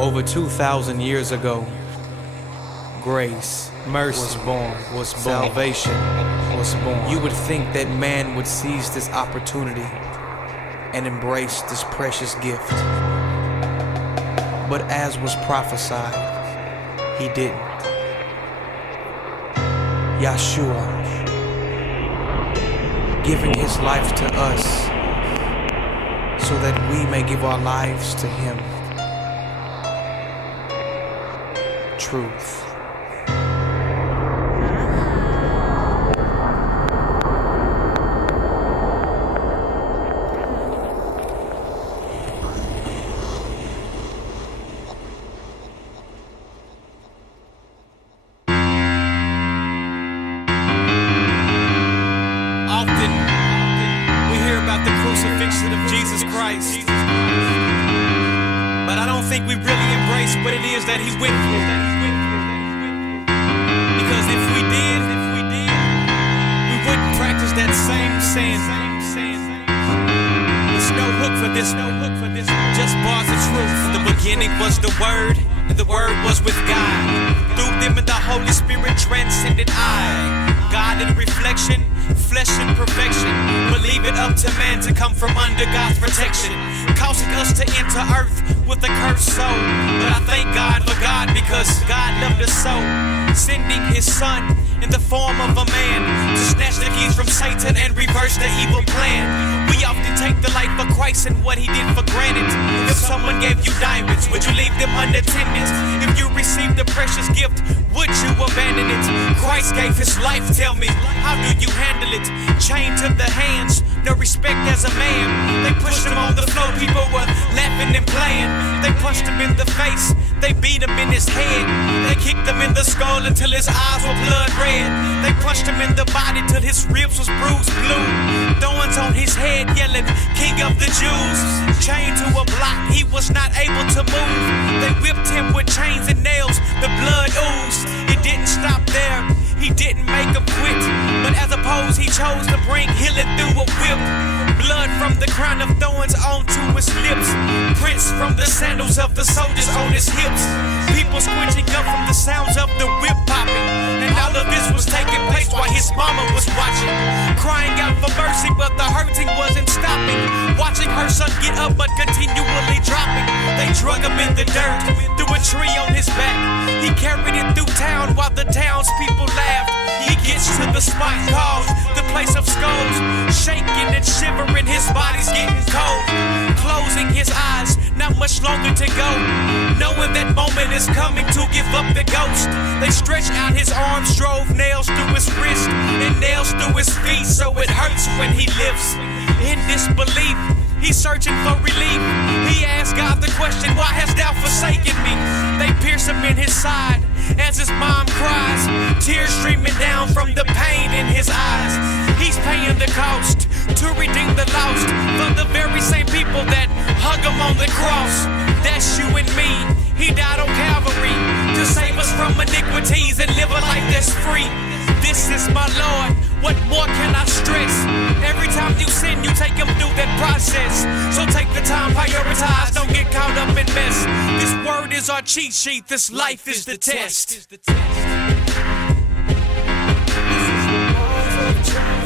Over 2,000 years ago, grace, mercy was born, salvation was born. You would think that man would seize this opportunity and embrace this precious gift. But as was prophesied, he didn't. Yahshua, giving his life to us so that we may give our lives to him. Truth. Often we hear about the crucifixion of Jesus Christ, but I don't think we really embrace what it is that he went through. Because if we did, we wouldn't practice that same sin. There's no hook for this, just bars of truth. In the beginning was the Word, and the Word was with God. Through them and the Holy Spirit transcended I. God in reflection, flesh in perfection. But leave it up to man to come from under God's protection, causing us to enter earth with a cursed soul. But I thank God for God, because God loved us so, sending his son in the form of a man to snatch the keys from Satan and reverse the evil plan. We often take the life of Christ and what he did for granted. If someone gave you diamonds, would you leave them unattended? If you received a precious gift, would you abandon it? Christ gave his life, tell me, how do you handle it? Chained to the hands, no respect as a man. They pushed him on the floor, people were laughing and playing. They punched him in the face, they beat him in his head. They kicked him in the skull until his eyes were blood red. They punched him in the body till his ribs was bruised blue. Thorns on his head yelling, King of the Jews. Chained to a block, he was not able to move. They whipped him with chains and nails, the blood oozed. It didn't stop there, he didn't make him quit, but as opposed he chose to bring healing through a whip. Blood from the crown of thorns onto his lips, prints from the sandals of the soldiers on his hips. People squinching up from the sounds of the whip popping, and all of this was taking place while his mama was watching, crying out for mercy, but the hurting wasn't stopping. Watching her son get up but continually dropping. They drug him in the dirt, threw a tree on his back. He carried it through town while the townspeople laughed. He gets to the spot called the place of skulls, shaking and shivering, his body's getting cold. Closing his eyes, not much longer to go, knowing that moment is coming to give up the ghost. They stretched out his arms, drove nails through his wrist and nails through his feet, so it hurts when he lifts. In disbelief, he's searching for relief. He asks God the question, why hast thou forsaken me? They pierce him in his side as his mom cries, tears streaming down from the pain in his eyes. He's paying the cost to redeem the lost from the very same people that hung him on the cross. That's you and me. He died on Calvary to save us from iniquities and live a life that's free. This is my Lord, what more can I stress? Every time you sin, you take him through that process. So take the time, prioritize, don't get caught up in mess. This word is our cheat sheet, this life is the test. This is the cause of change.